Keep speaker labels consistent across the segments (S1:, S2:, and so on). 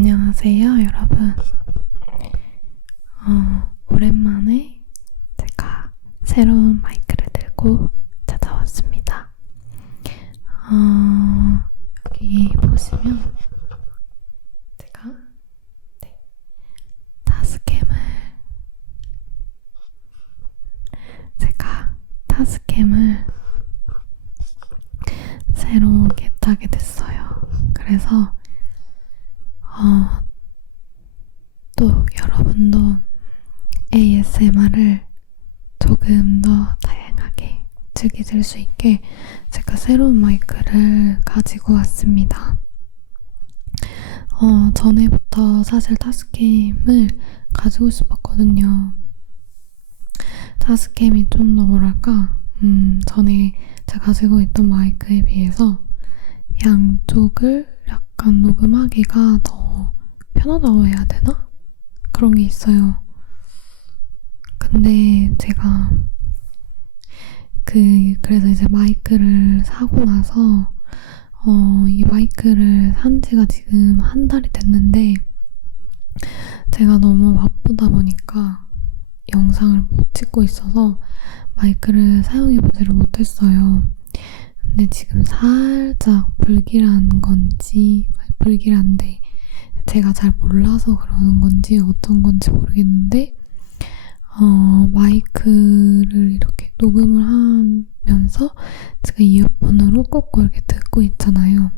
S1: 안녕하세요, 여러분. 어, 오랜만에 제가 새로운 마이크를 들고 찾아왔습니다. 어, 여기 보시면 제가 네, 타스캠을 제가 타스캠을 새로 겟하게 됐어요. 그래서 어, 또 여러분도 ASMR을 조금 더 다양하게 즐기실 수 있게 제가 새로운 마이크를 가지고 왔습니다. 어, 전에부터 사실 타스캠을 가지고 싶었거든요. 타스캠이 좀 더 뭐랄까, 음, 전에 제가 가지고 있던 마이크에 비해서 양쪽을 약간 녹음하기가 더 편하다고 해야 되나? 그런 게 있어요. 근데 제가 그 그래서 이제 마이크를 사고 나서 어, 이 마이크를 산 지가 지금 한 달이 됐는데 제가 너무 바쁘다 보니까 영상을 못 찍고 있어서 마이크를 사용해 보지를 못했어요. 근데 지금 살짝 불길한 건지 불길한데 제가 잘 몰라서 그러는 건지 어떤 건지 모르겠는데 어, 마이크를 이렇게 녹음을 하면서 제가 이어폰으로 꽂고 이렇게 듣고 있잖아요.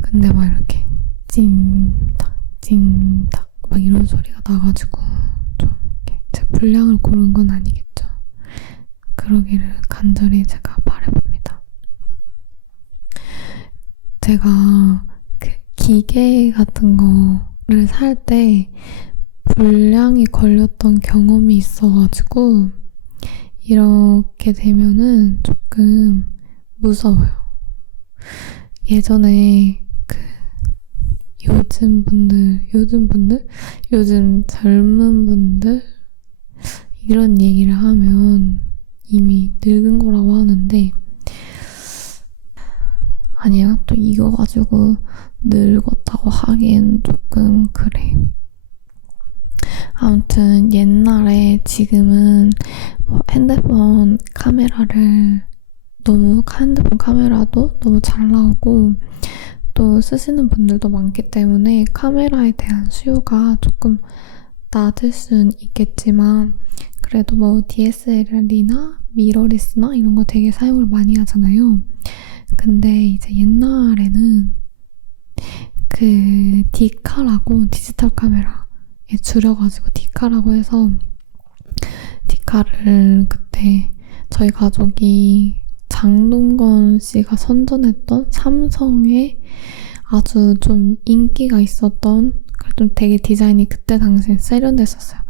S1: 근데 막 이렇게 찡탁 찡탁 막 이런 소리가 나가지고 좀 이렇게 제 분량을 고른 건 아니겠죠. 그러기를 간절히 제가 바라봅니다. 제가 그 기계 같은 거를 살 때 불량이 걸렸던 경험이 있어가지고 이렇게 되면은 조금 무서워요. 예전에 그 요즘 분들, 요즘 분들? 요즘 젊은 분들? 이런 얘기를 하면 이미 늙은 거라고 하는데 아니야 또 이거 가지고 늙었다고 하기엔 조금 그래 아무튼 옛날에 지금은 뭐 핸드폰 카메라를 너무 핸드폰 카메라도 너무 잘 나오고 또 쓰시는 분들도 많기 때문에 카메라에 대한 수요가 조금 낮을 순 있겠지만 그래도 뭐 DSLR이나 미러리스나 이런 거 되게 사용을 많이 하잖아요. 근데 이제 옛날에는 그 디카라고 디지털 카메라에 줄여가지고 디카라고 해서 디카를 그때 저희 가족이 장동건 씨가 선전했던 삼성의 아주 좀 인기가 있었던 좀 되게 디자인이 그때 당시에 세련됐었어요.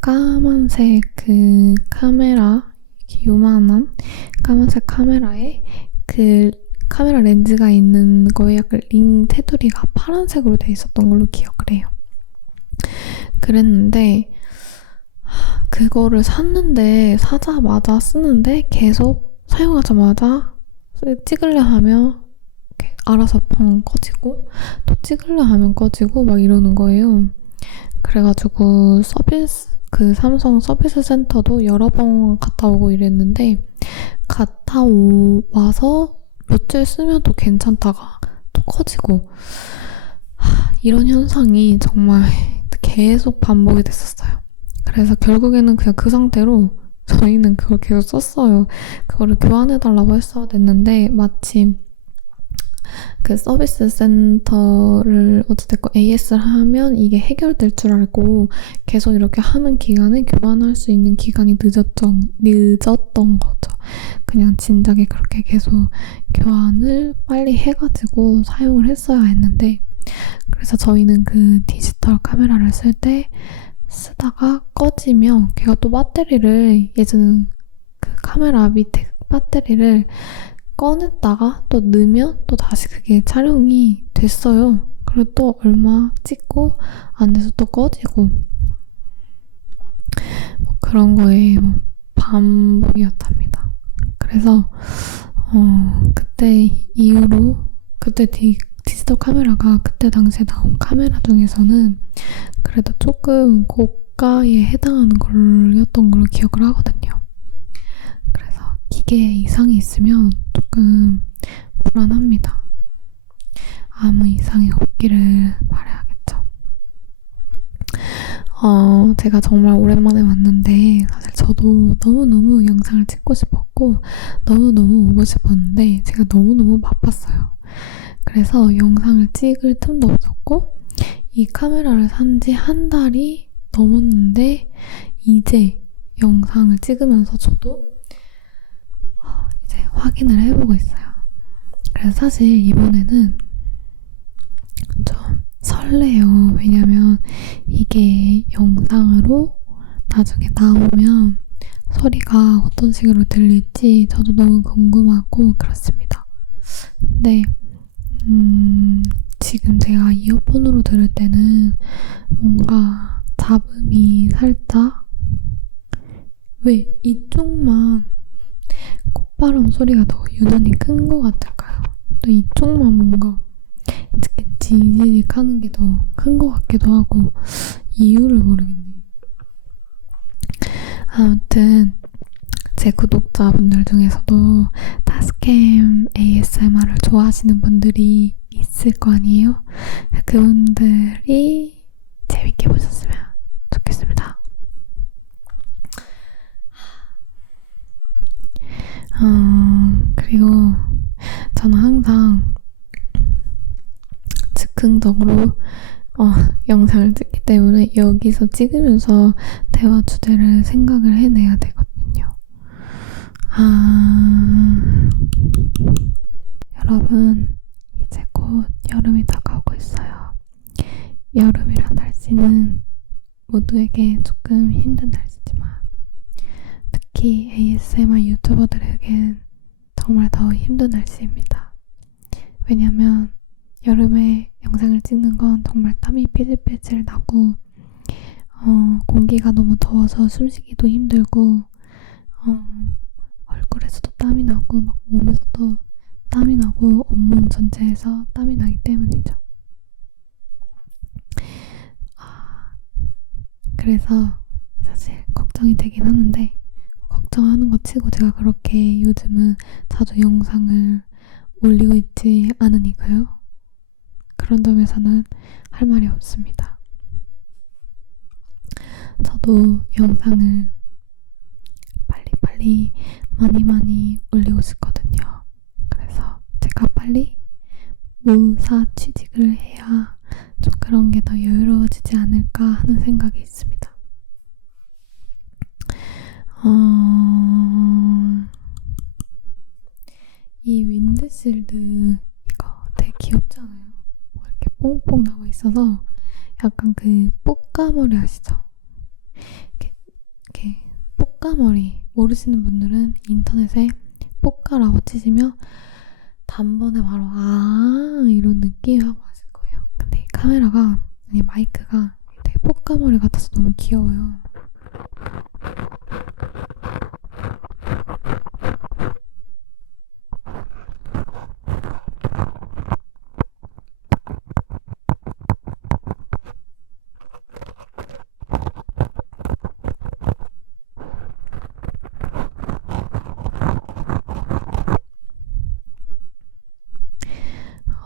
S1: 까만색 그 카메라 요만한 까만색 카메라에 그 카메라 렌즈가 있는 거에 약간 링 테두리가 파란색으로 돼 있었던 걸로 기억을 해요. 그랬는데 그거를 샀는데 사자마자 쓰는데 계속 사용하자마자 찍으려 하면 알아서 펑 꺼지고 또 찍으려 하면 꺼지고 막 이러는 거예요. 그래가지고 서비스 그 삼성 서비스 센터도 여러 번 갔다 오고 이랬는데 갔다 오, 와서 며칠 쓰면 또 괜찮다가 또 커지고 하, 이런 현상이 정말 계속 반복이 됐었어요. 그래서 결국에는 그냥 그 상태로 저희는 그걸 계속 썼어요. 그거를 교환해달라고 했어야 됐는데 마침 그 서비스 센터를 어찌됐건 AS를 하면 이게 해결될 줄 알고 계속 이렇게 하는 기간에 교환할 수 있는 기간이 늦었던, 늦었던 거죠. 그냥 진작에 그렇게 계속 교환을 빨리 해가지고 사용을 했어야 했는데 그래서 저희는 그 디지털 카메라를 쓸때 쓰다가 꺼지면 걔가 또 배터리를 예전 그 카메라 밑에 배터리를 꺼냈다가 또 넣으면 또 다시 그게 촬영이 됐어요. 그리고 또 얼마 찍고 안 돼서 또 꺼지고 뭐 그런 거에 뭐 반복이었답니다. 그래서 어, 그때 이후로 그때 디, 디지털 카메라가 그때 당시에 나온 카메라 중에서는 그래도 조금 고가에 해당하는 걸였던 걸로 기억을 하거든요. 그래서 기계에 이상이 있으면 조금 불안합니다. 아무 이상이 없기를 바라야겠죠. 어, 제가 정말 오랜만에 왔는데, 사실 저도 너무너무 영상을 찍고 싶었고, 너무너무 오고 싶었는데, 제가 너무너무 바빴어요. 그래서 영상을 찍을 틈도 없었고, 이 카메라를 산 지 한 달이 넘었는데, 이제 영상을 찍으면서 저도 이제 확인을 해보고 있어요. 그래서 사실 이번에는 좀 설레요. 왜냐면 이게 영상으로 나중에 나오면 소리가 어떤 식으로 들릴지 저도 너무 궁금하고 그렇습니다. 근데 음, 지금 제가 이어폰으로 들을 때는 뭔가 잡음이 살짝 왜 이쪽만 콧바람 소리가 더 유난히 큰 것 같을까요? 또 이쪽만 뭔가 이렇게 지지직 하는 게 더 큰 것 같기도 하고 이유를 모르겠네. 아무튼 제 구독자분들 중에서도 타스캠 ASMR을 좋아하시는 분들이 있을 거 아니에요? 그분들이 재밌게 보셨으면 좋겠습니다. 어, 그리고 저는 항상 즉흥적으로 어, 영상을 찍기 때문에 여기서 찍으면서 대화 주제를 생각을 해내야 되거든요. 아, 여러분, 이제 곧 여름이 다가오고 있어요. 여름이란 날씨는 모두에게 조금 힘든 날씨지만 특히 ASMR 유튜버들에겐 정말 더 힘든 날씨입니다. 왜냐면 여름에 영상을 찍는 건 정말 땀이 삐질삐질 나고 어, 공기가 너무 더워서 숨쉬기도 힘들고 어, 얼굴에서도 땀이 나고 막 몸에서도 땀이 나고 온몸 전체에서 땀이 나기 때문이죠. 아, 그래서 사실 걱정이 되긴 하는데 걱정하는 것 치고 제가 그렇게 요즘은 자주 영상을 올리고 있지 않으니까요. 그런 점에서는 할 말이 없습니다. 저도 영상을 빨리빨리 많이 많이 올리고 싶거든요. 그래서 제가 빨리 무사 취직을 해야 좀 그런 게 더 여유로워지지 않을까 하는 생각이 있습니다. 어... 이 윈드실드 이거 되게 귀엽지 않아요? 뭐 이렇게 뽕뽕 나와 있어서 약간 그 뽀까머리 아시죠? 이렇게, 이렇게 뽀까머리 모르시는 분들은 인터넷에 뽀까라고 치시면 단번에 바로 아 이런 느낌 하고 하실 거예요. 근데 이 카메라가 아니 마이크가 되게 뽀까 머리 같아서 너무 귀여워요.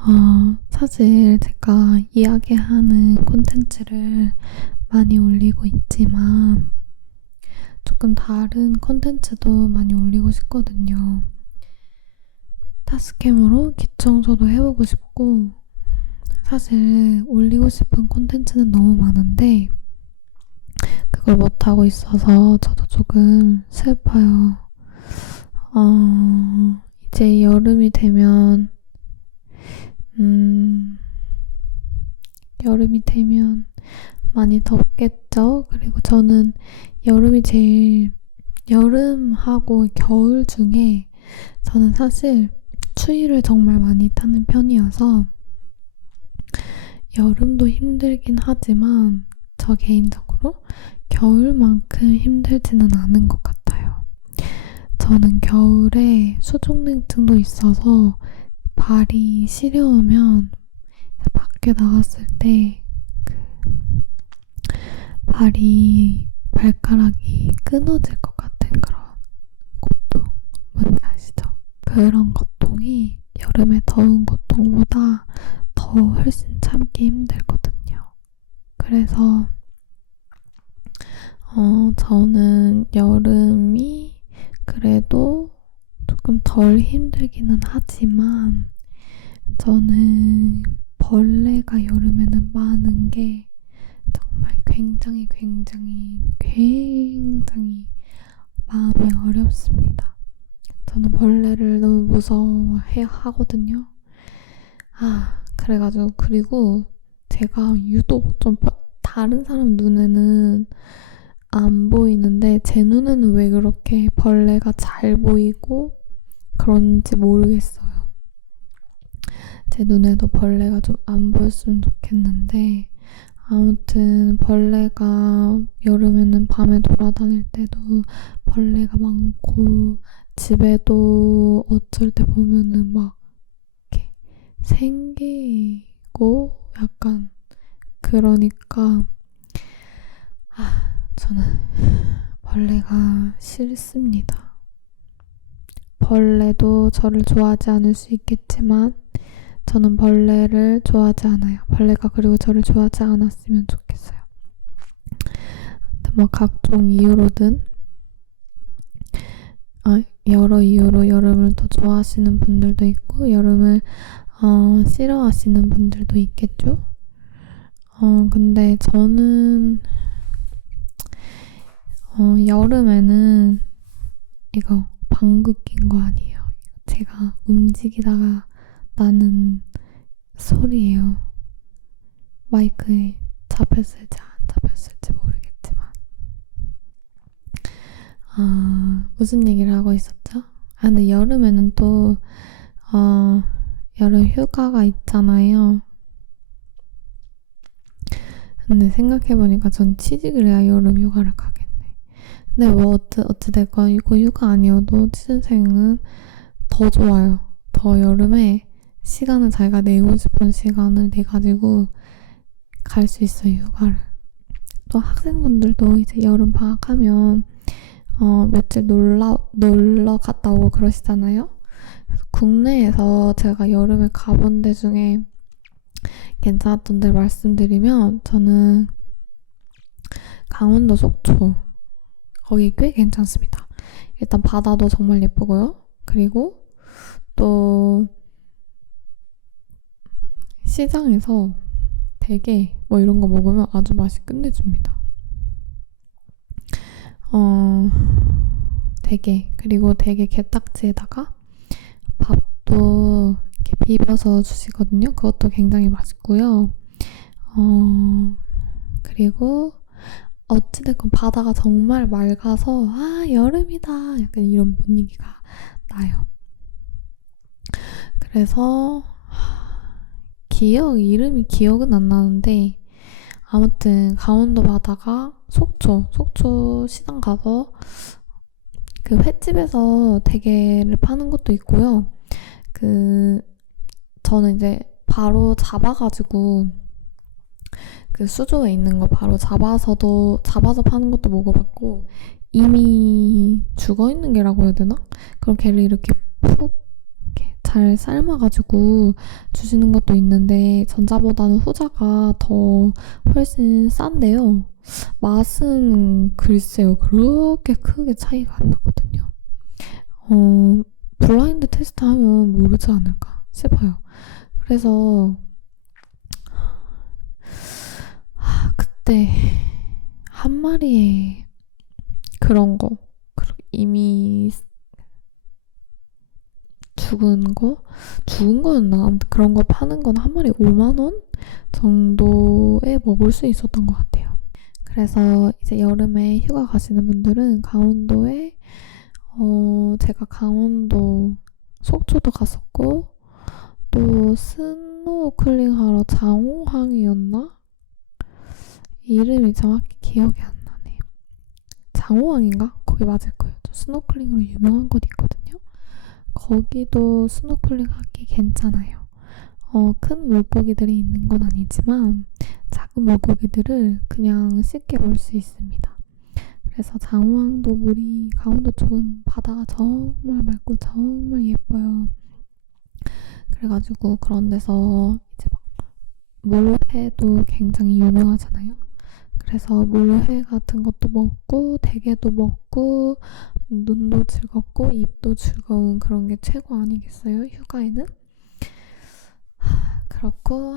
S1: 어, 사실 제가 이야기하는 콘텐츠를 많이 올리고 있지만 조금 다른 콘텐츠도 많이 올리고 싶거든요. 타스캠으로 기청소도 해보고 싶고 사실 올리고 싶은 콘텐츠는 너무 많은데 그걸 못하고 있어서 저도 조금 슬퍼요. 어, 이제 여름이 되면 음, 여름이 되면 많이 덥겠죠? 그리고 저는 여름이 제일, 여름하고 겨울 중에 저는 사실 추위를 정말 많이 타는 편이어서 여름도 힘들긴 하지만 저 개인적으로 겨울만큼 힘들지는 않은 것 같아요. 저는 겨울에 수족냉증도 있어서 발이 시려우면 밖에 나갔을 때 그 발이 발가락이 끊어질 것 같은 그런 고통 뭔지 아시죠? 그런 고통이 여름에 더운 고통보다 더 훨씬 참기 힘들거든요. 그래서 어 저는 여름이 그래도 조금 덜 힘들기는 하지만 저는 벌레가 여름에는 많은 게 정말 굉장히 굉장히 굉장히 마음이 어렵습니다. 저는 벌레를 너무 무서워해 하거든요. 아, 그래가지고 그리고 제가 유독 좀 바- 다른 사람 눈에는 안 보이는데 제 눈에는 왜 그렇게 벌레가 잘 보이고 그런지 모르겠어요. 제 눈에도 벌레가 좀 안 보였으면 좋겠는데 아무튼 벌레가 여름에는 밤에 돌아다닐 때도 벌레가 많고 집에도 어쩔 때 보면은 막 이렇게 생기고 약간 그러니까 아 저는 벌레가 싫습니다. 벌레도 저를 좋아하지 않을 수 있겠지만 저는 벌레를 좋아하지 않아요. 벌레가 그리고 저를 좋아하지 않았으면 좋겠어요. 뭐 각종 이유로든 아, 여러 이유로 여름을 더 좋아하시는 분들도 있고 여름을 어, 싫어하시는 분들도 있겠죠. 어, 근데 저는 어, 여름에는 이거 방귀 낀거 아니에요. 제가 움직이다가 나는 소리예요. 마이크에 잡혔을지 안 잡혔을지 모르겠지만. 아, 무슨 얘기를 하고 있었죠? 아, 근데 여름에는 또, 어, 여름 휴가가 있잖아요. 근데 생각해보니까 전 취직을 해야 여름 휴가를 가겠네. 근데 뭐, 어찌, 어찌됐건 이거 휴가 아니어도 취준생은 더 좋아요. 더 여름에 시간을 자기가 내고 싶은 시간을 내 가지고 갈 수 있어요 휴가를. 또 학생분들도 이제 여름 방학하면 어 며칠 놀러 놀러 갔다 오고 그러시잖아요. 국내에서 제가 여름에 가본 데 중에 괜찮았던 데 말씀드리면 저는 강원도 속초 거기 꽤 괜찮습니다. 일단 바다도 정말 예쁘고요. 그리고 또 시장에서 되게 뭐 이런 거 먹으면 아주 맛이 끝내줍니다. 어, 되게 그리고 되게 게딱지에다가 밥도 이렇게 비벼서 주시거든요. 그것도 굉장히 맛있고요. 어, 그리고 어찌됐건 바다가 정말 맑아서 아 여름이다 약간 이런 분위기가 나요. 그래서 기억 이름이 기억은 안 나는데 아무튼 강원도 바다가 속초 속초 시장 가서 그 횟집에서 대게를 파는 것도 있고요. 그 저는 이제 바로 잡아가지고 그 수조에 있는 거 바로 잡아서도 잡아서 파는 것도 먹어봤고 이미 죽어 있는 게라고 해야 되나? 그런 게를 이렇게 푹 잘 삶아가지고 주시는 것도 있는데 전자보다는 후자가 더 훨씬 싼데요. 맛은 글쎄요 그렇게 크게 차이가 안 나거든요. 어 블라인드 테스트 하면 모르지 않을까 싶어요. 그래서 아, 그때 한 마리에 그런 거 이미 죽은 거? 죽은 거였나? 아무튼 그런 거 파는 건 한 마리 5만 원 정도에 먹을 수 있었던 것 같아요. 그래서 이제 여름에 휴가 가시는 분들은 강원도에 어 제가 강원도 속초도 갔었고 또 스노클링 하러 장호항이었나 이름이 정확히 기억이 안 나네. 장호항인가 거기 맞을 거예요. 또 스노클링으로 유명한 곳 있거든요. 거기도 스노클링 하기 괜찮아요. 어, 큰 물고기들이 있는 건 아니지만 작은 물고기들을 그냥 쉽게 볼 수 있습니다. 그래서 장호항도 물이 강원도 쪽은 바다가 정말 맑고 정말 예뻐요. 그래가지고 그런 데서 이제 막 물회도 굉장히 유명하잖아요. 그래서 물회 같은 것도 먹고 대게도 먹고 눈도 즐겁고 입도 즐거운 그런 게 최고 아니겠어요? 휴가에는? 하, 그렇고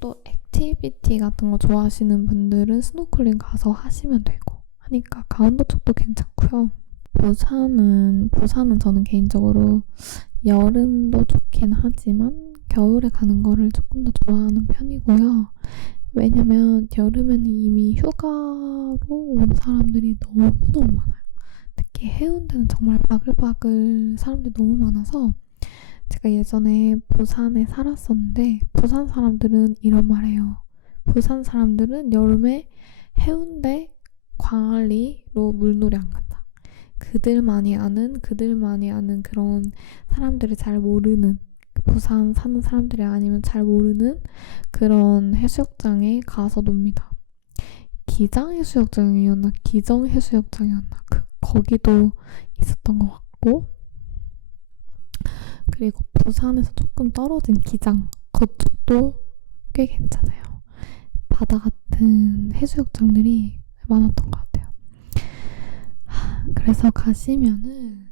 S1: 또 액티비티 같은 거 좋아하시는 분들은 스노클링 가서 하시면 되고 하니까 강원도 쪽도 괜찮고요. 부산은 부산은 저는 개인적으로 여름도 좋긴 하지만 겨울에 가는 거를 조금 더 좋아하는 편이고요. 왜냐면 여름에는 이미 휴가로 온 사람들이 너무너무 많아요. 특히 해운대는 정말 바글바글 사람들이 너무 많아서 제가 예전에 부산에 살았었는데 부산 사람들은 이런 말 해요. 부산 사람들은 여름에 해운대, 광안리로 물놀이 안 간다. 그들만이 아는 그들만이 아는 그런 사람들이 잘 모르는 부산 사는 사람들이 아니면 잘 모르는 그런 해수욕장에 가서 놉니다. 기장 해수욕장이었나 기정 해수욕장이었나 그 거기도 있었던 것 같고 그리고 부산에서 조금 떨어진 기장 그쪽도 꽤 괜찮아요. 바다 같은 해수욕장들이 많았던 것 같아요. 그래서 가시면은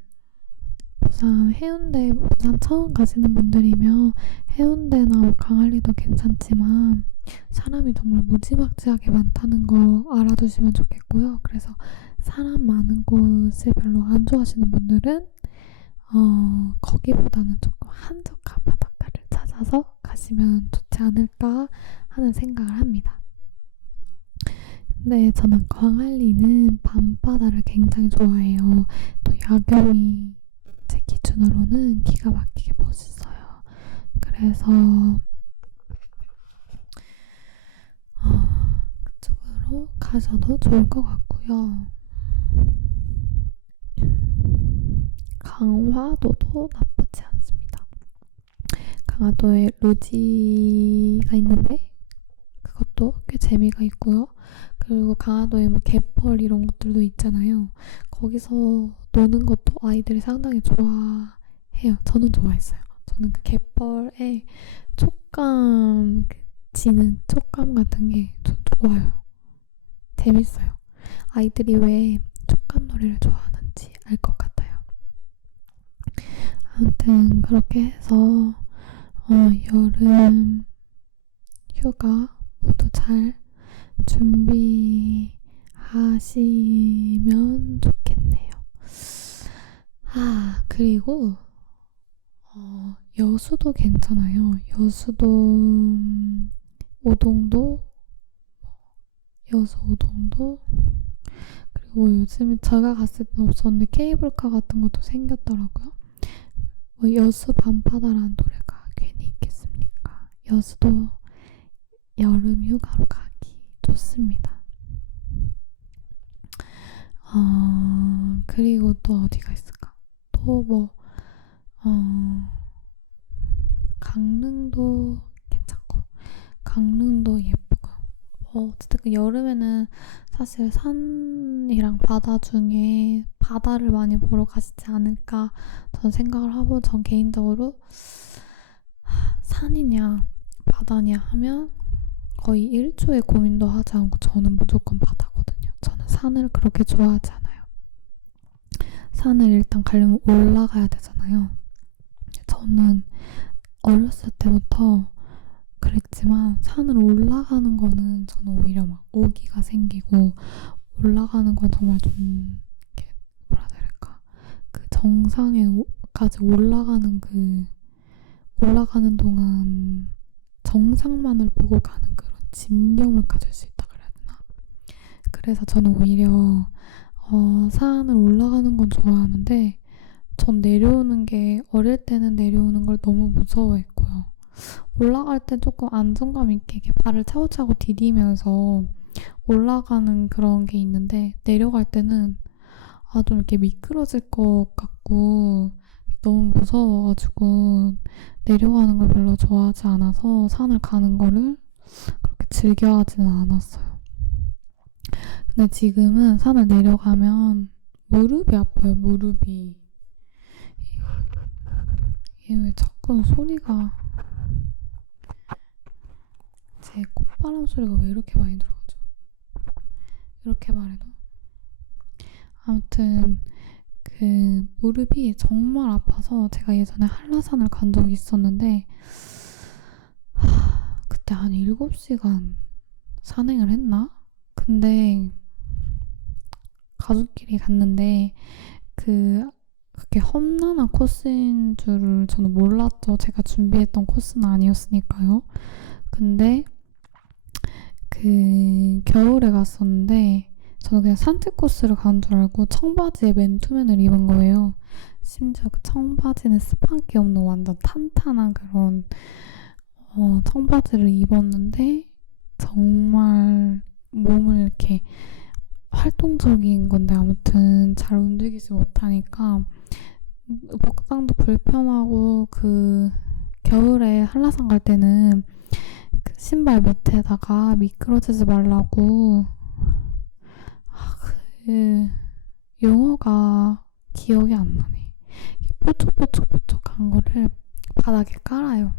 S1: 부산 해운대 부산 처음 가시는 분들이면 해운대나 뭐 강한리도 괜찮지만 사람이 정말 무지막지하게 많다는 거 알아두시면 좋겠고요. 그래서 사람 많은 곳을 별로 안 좋아하시는 분들은 어, 거기보다는 조금 한적한 바닷가를 찾아서 가시면 좋지 않을까 하는 생각을 합니다. 네, 저는 광안리는 밤바다를 굉장히 좋아해요. 또 야경이 제 기준으로는 기가 막히게 멋있어요. 그래서 어, 그쪽으로 가셔도 좋을 것 같고요. 강화도도 나쁘지 않습니다. 강화도에 로지가 있는데 그것도 꽤 재미가 있고요. 그리고 강화도에 뭐 갯벌 이런 것들도 있잖아요. 거기서 노는 것도 아이들이 상당히 좋아해요. 저는 좋아했어요. 저는 그 갯벌에 촉감 그 지는 촉감 같은 게 좋아요. 재밌어요. 아이들이 왜 촉감 놀이를 좋아하는지 알 것 같아요. 아무튼 그렇게 해서 어, 여름 휴가 모두 잘 준비하시면 좋겠네요. 아, 그리고 어, 여수도 괜찮아요. 여수도 음, 오동도 여수 오동도 그리고 요즘에 제가 갔을 땐 없었는데 케이블카 같은 것도 생겼더라고요. 뭐 여수 밤바다라는 노래가 괜히 있겠습니까? 여수도 여름 휴가로 가기 좋습니다. 어, 그리고 또 어디가 있을까? 또 뭐, 어, 강릉도 괜찮고, 강릉도 예쁘고, 어, 어쨌든 여름에는 사실 산이랑 바다 중에 바다를 많이 보러 가시지 않을까 저는 생각을 하고, 전 개인적으로 산이냐, 바다냐 하면 거의 1초의 고민도 하지 않고 저는 무조건 바다거든요. 저는 산을 그렇게 좋아하지 않아요. 산을 일단 가려면 올라가야 되잖아요. 저는 어렸을 때부터 그랬지만 산을 올라가는 거는 저는 오히려 막 오기가 생기고 올라가는 건 정말 좀 이렇게 뭐라 될까 그 정상에까지 올라가는 그 올라가는 동안 정상만을 보고 가는 그런 집념을 가질 수 있다 그래야 되나? 그래서 저는 오히려 어, 산을 올라가는 건 좋아하는데 전 내려오는 게 어릴 때는 내려오는 걸 너무 무서워했고요. 올라갈 때 조금 안정감 있게 발을 차고차고 디디면서 올라가는 그런 게 있는데 내려갈 때는 아 좀 이렇게 미끄러질 것 같고 너무 무서워가지고 내려가는 걸 별로 좋아하지 않아서 산을 가는 거를 그렇게 즐겨하지는 않았어요. 근데 지금은 산을 내려가면 무릎이 아파요, 무릎이. 이게 왜 자꾸 소리가 제 콧바람 소리가 왜 이렇게 많이 들어가죠? 이렇게 말해도 아무튼 그 무릎이 정말 아파서 제가 예전에 한라산을 간 적이 있었는데 하, 그때 한 7시간 산행을 했나? 근데 가족끼리 갔는데 그 그렇게 험난한 코스인 줄을 저는 몰랐죠. 제가 준비했던 코스는 아니었으니까요. 근데 그 겨울에 갔었는데 저는 그냥 산책 코스를 가는 줄 알고 청바지에 맨투맨을 입은 거예요. 심지어 그 청바지는 스판기 없는 완전 탄탄한 그런 어, 청바지를 입었는데 정말 몸을 이렇게 활동적인 건데 아무튼 잘 움직이지 못하니까 복장도 불편하고 그 겨울에 한라산 갈 때는 그 신발 밑에다가 미끄러지지 말라고 아, 그 용어가 기억이 안 나네. 뾰족뾰족뾰족한 거를 바닥에 깔아요.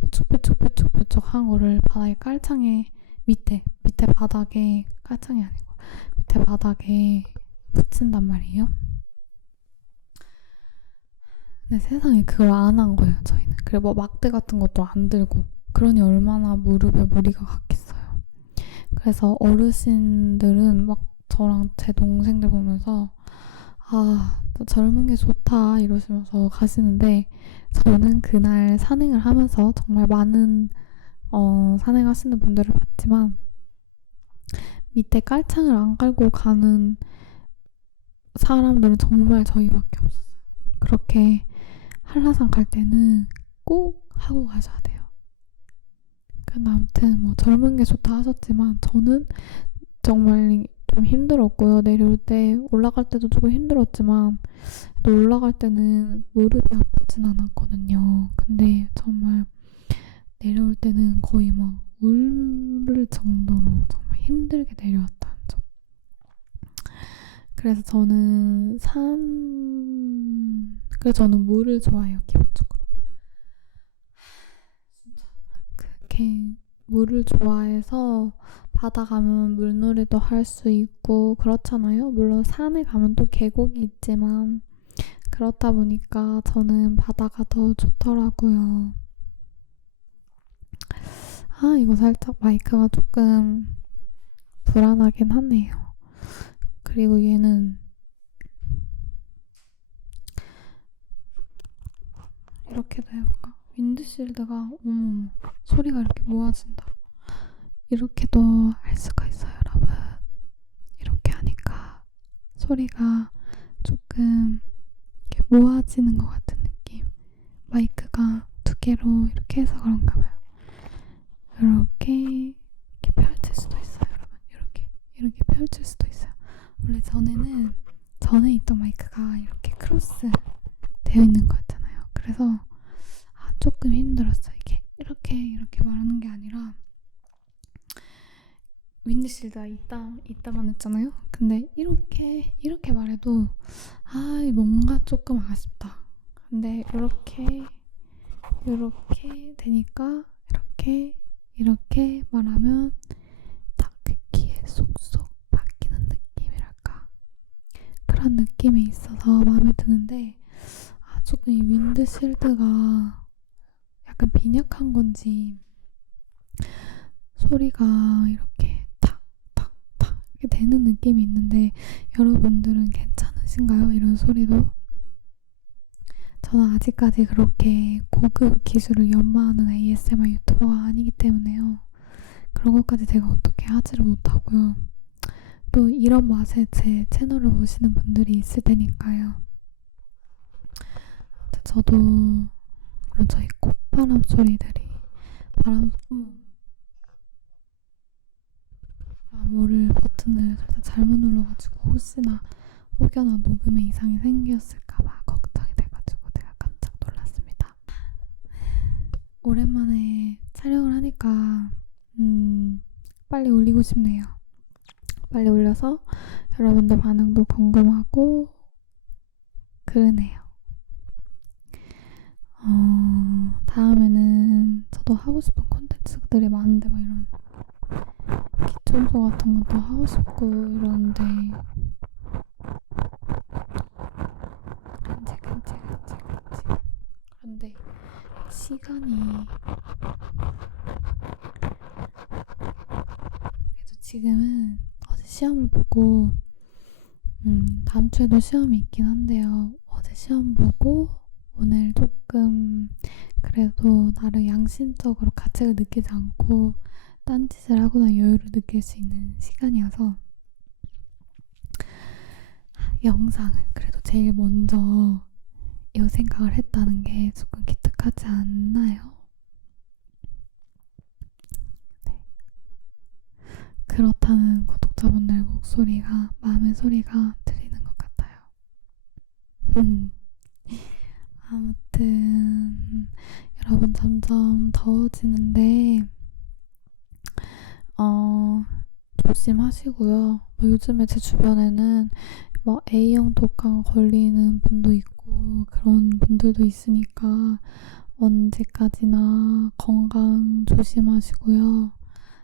S1: 뾰족뾰족뾰족뾰족한 거를 바닥에 깔창에 밑에 밑에 바닥에 깔창이 아니고 밑에 바닥에 붙인단 말이에요. 근데 세상에 그걸 안 한 거예요, 저희는. 그리고 뭐 막대 같은 것도 안 들고. 그러니 얼마나 무릎에 무리가 갔겠어요. 그래서 어르신들은 막 저랑 제 동생들 보면서 아, 또 젊은 게 좋다 이러시면서 가시는데 저는 그날 산행을 하면서 정말 많은 어, 산행하시는 분들을 봤지만 밑에 깔창을 안 깔고 가는 사람들은 정말 저희밖에 없었어요. 그렇게 한라산 갈 때는 꼭 하고 가셔야 돼요. 근데 아무튼 뭐 젊은 게 좋다 하셨지만 저는 정말 좀 힘들었고요. 내려올 때 올라갈 때도 조금 힘들었지만 또 올라갈 때는 무릎이 아프진 않았거든요. 근데 정말 내려올 때는 거의 막 울을 정도로 정말 힘들게 내려왔다는 점. 그래서 저는 산 그래서 저는 물을 좋아해요 기본적으로. 그렇게 물을 좋아해서 바다 가면 물놀이도 할 수 있고 그렇잖아요. 물론 산에 가면 또 계곡이 있지만 그렇다 보니까 저는 바다가 더 좋더라고요. 아, 이거 살짝 마이크가 조금 불안하긴 하네요. 그리고 얘는 이렇게도 해볼까? 윈드실드가 어머머 소리가 이렇게 모아진다. 이렇게도 할 수가 있어요, 여러분. 이렇게 하니까 소리가 조금 이렇게 모아지는 것 같은 느낌. 마이크가 두 개로 이렇게 해서 그런가 봐요. 이렇게 이렇게 펼칠 수도 있어요, 여러분. 이렇게 이렇게 펼칠 수도 있어요. 원래 전에는 전에 있던 마이크가 이렇게 크로스 되어 있는 거였잖아요. 그래서 아, 조금 힘들었어요. 이게 이렇게 이렇게 말하는 게 아니라 윈드실드가 있다 있다만 했잖아요. 근데 이렇게 이렇게 말해도 아 뭔가 조금 아쉽다. 근데 이렇게 이렇게 되니까 이렇게 이렇게 말하면 딱그 귀에 쏙쏙 그런 느낌이 있어서 마음에 드는데 아 조금 이 윈드실드가 약간 빈약한 건지 소리가 이렇게 탁탁탁 이렇게 되는 느낌이 있는데 여러분들은 괜찮으신가요? 이런 소리도? 저는 아직까지 그렇게 고급 기술을 연마하는 ASMR 유튜버가 아니기 때문에요. 그런 것까지 제가 어떻게 하지를 못하고요. 또 이런 맛에 제 채널을 보시는 분들이 있을 테니까요. 저도 그런 저희 꽃바람 소리들이 바람 음. 나무를 버튼을 살짝 잘못 눌러가지고 혹시나 혹여나 녹음에 이상이 생겼을까봐 걱정이 돼가지고 내가 깜짝 놀랐습니다. 오랜만에 촬영을 하니까 음 빨리 올리고 싶네요. 빨리 올려서 여러분들 반응도 궁금하고, 그러네요. 어, 다음에는 저도 하고 싶은 콘텐츠들이 많은데, 막 이런 기청소 같은 것도 하고 싶고, 이러는데, 그치, 그치, 그치, 그치. 그런데, 시간이 그래도 지금은 시험을 보고 음, 다음 주에도 시험이 있긴 한데요. 어제 시험 보고 오늘 조금 그래도 나를 양심적으로 가책을 느끼지 않고 딴짓을 하거나 여유를 느낄 수 있는 시간이어서 영상을 그래도 제일 먼저 이 생각을 했다는 게 조금 기특하지 않나요? 네. 그렇다는 구 독자분들 목소리가, 마음의 소리가 들리는 것 같아요. 음. 아무튼, 여러분 점점 더워지는데, 어, 조심하시고요. 뭐 요즘에 제 주변에는 뭐 A형 독감 걸리는 분도 있고 그런 분들도 있으니까 언제까지나 건강 조심하시고요.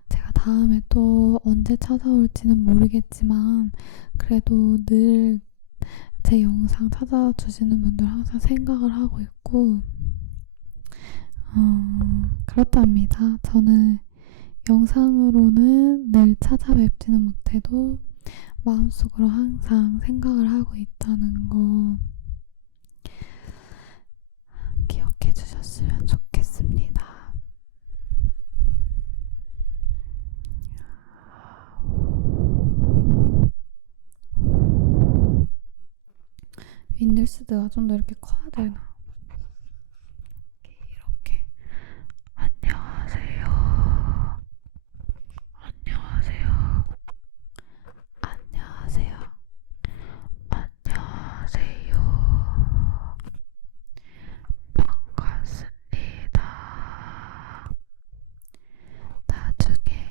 S1: 제가 다음에 또 언제 찾아올지는 모르겠지만 그래도 늘 제 영상 찾아주시는 분들 항상 생각을 하고 있고 어, 그렇답니다. 저는 영상으로는 늘 찾아뵙지는 못해도 마음속으로 항상 생각을 하고 있다는 거 기억해 주셨으면 좋겠습니다. 윈들스드가 좀 더 이렇게 커야 되나? 이렇게 안녕하세요. 안녕하세요. 안녕하세요. 안녕하세요. 반갑습니다. 나중에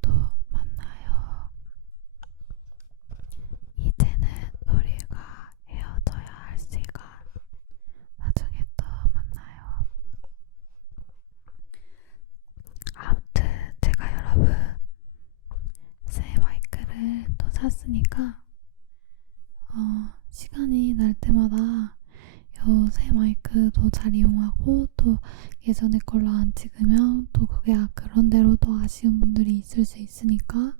S1: 또 만나요. 이제는 우리가 헤어져야 할 시간. 나중에 또 만나요. 아무튼 제가 여러분 새 마이크를 또 샀으니까 어, 시간이 날 때마다 요새 마이크도 잘 이용하고 또 예전에 걸로 안 찍으면 또 그게 아, 그런 대로 또 아쉬운 분들이 있을 수 있으니까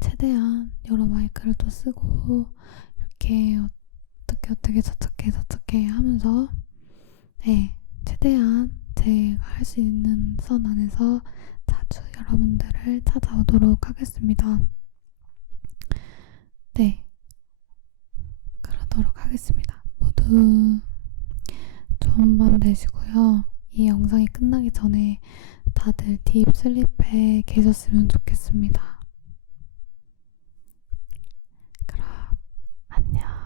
S1: 최대한 여러 마이크를 또 쓰고 이렇게 어떻게 어떻게 저렇게 저렇게 하면서 네 최대한 제가 할 수 있는 선 안에서 자주 여러분들을 찾아오도록 하겠습니다. 네. 그러도록 하겠습니다. 모두 좋은 밤 되시고요. 이 영상이 끝나기 전에 다들 딥슬립에 계셨으면 좋겠습니다. 그럼 안녕.